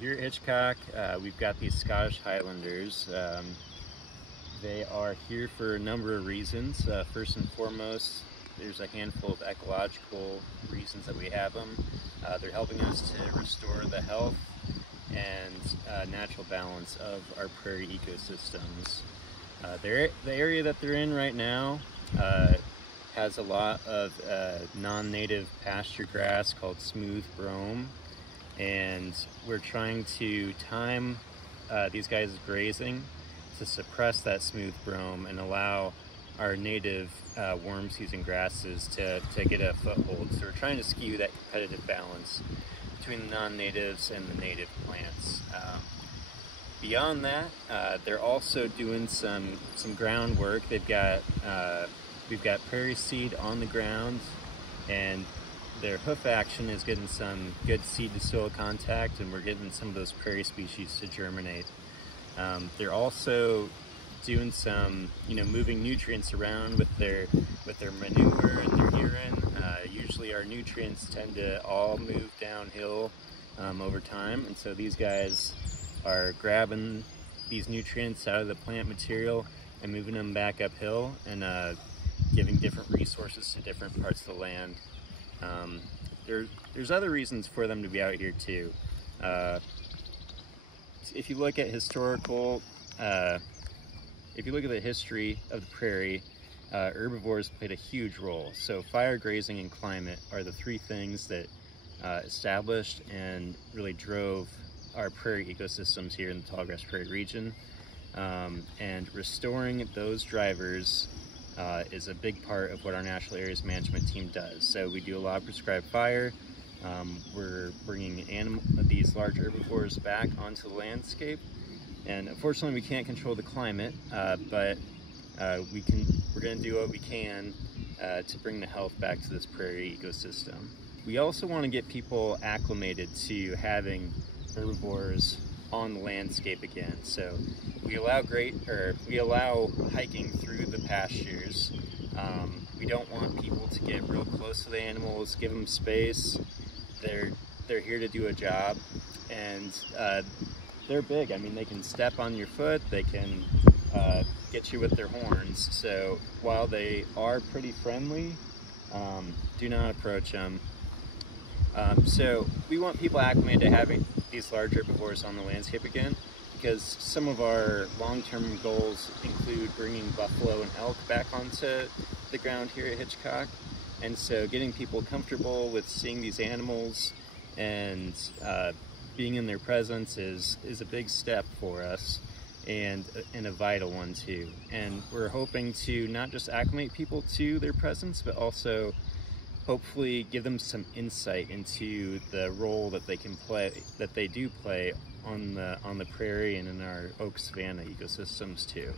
Here at Hitchcock, we've got these Scottish Highlanders. They are here for a number of reasons. First and foremost, there's a handful of ecological reasons that we have them. They're helping us to restore the health and natural balance of our prairie ecosystems. The area that they're in right now has a lot of non-native pasture grass called smooth brome, and we're trying to time these guys' grazing to suppress that smooth brome and allow our native worm-season grasses to get a foothold. So we're trying to skew that competitive balance between the non-natives and the native plants. Beyond that, they're also doing some groundwork. We've got prairie seed on the ground, and their hoof action is getting some good seed to soil contact, and we're getting some of those prairie species to germinate. They're also doing some, moving nutrients around with their manure and their urine. Usually our nutrients tend to all move downhill over time, and so these guys are grabbing these nutrients out of the plant material and moving them back uphill and giving different resources to different parts of the land. There's other reasons for them to be out here too. If you look at the history of the prairie, herbivores played a huge role. So fire, grazing, and climate are the three things that established and really drove our prairie ecosystems here in the tallgrass prairie region. And restoring those drivers is a big part of what our National Areas Management team does. So we do a lot of prescribed fire. We're bringing these large herbivores back onto the landscape. And unfortunately we can't control the climate, but we're going to do what we can to bring the health back to this prairie ecosystem. We also want to get people acclimated to having herbivores on the landscape again. So we allow hiking through the pastures. We don't want people to get real close to the animals, give them space. They're here to do a job, and they're big. I mean, they can step on your foot, they can get you with their horns. So while they are pretty friendly, do not approach them. So we want people acclimated to having these large herbivores on the landscape again, because some of our long-term goals include bringing buffalo and elk back onto the ground here at Hitchcock. And so getting people comfortable with seeing these animals and being in their presence is a big step for us, and a vital one too. And we're hoping to not just acclimate people to their presence, but also hopefully give them some insight into the role that they do play on the prairie and in our oak savanna ecosystems too.